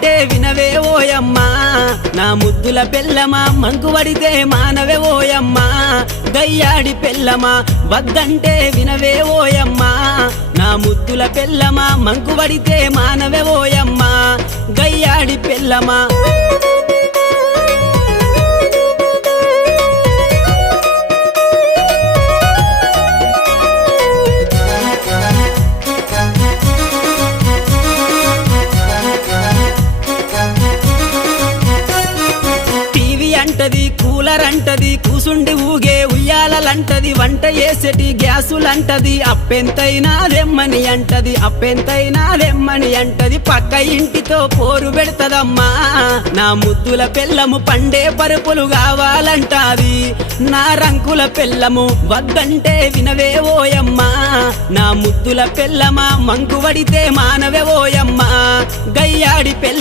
వద్దంటే వినవే ఓయమ్మా. నా ముద్దుల పెళ్ళమా మంకుబడితే మానవే ఓయమ్మా. గయ్యాడి పెళ్ళమా వద్దంటే వినవే ఓయమ్మా. నా ముద్దుల పెళ్ళమా మంకుబడితే మానవే ఓయమ్మా. గయ్యాడి పెళ్ళమా. అంటది కూలర్ అంటది కూసుండి ఊగే ఉయ్యాలంటది వంట చేసేటి గ్యాసులంటది అప్పెంతైనా రెమ్మని అంటది అప్పెంతైనా రెమ్మని అంటది పక్క ఇంటితో పోరు పెడతదమ్మా. నా ముద్దుల పెళ్ళము పండే పరుపులు కావాలంటాది నా రంకుల పెళ్ళము వద్దంటే వినవే ఓయమ్మా. నా ముద్దుల పెళ్ళమా మంకు వడితే మానవే ఓయమ్మా. గయ్యాడి పెళ్ళ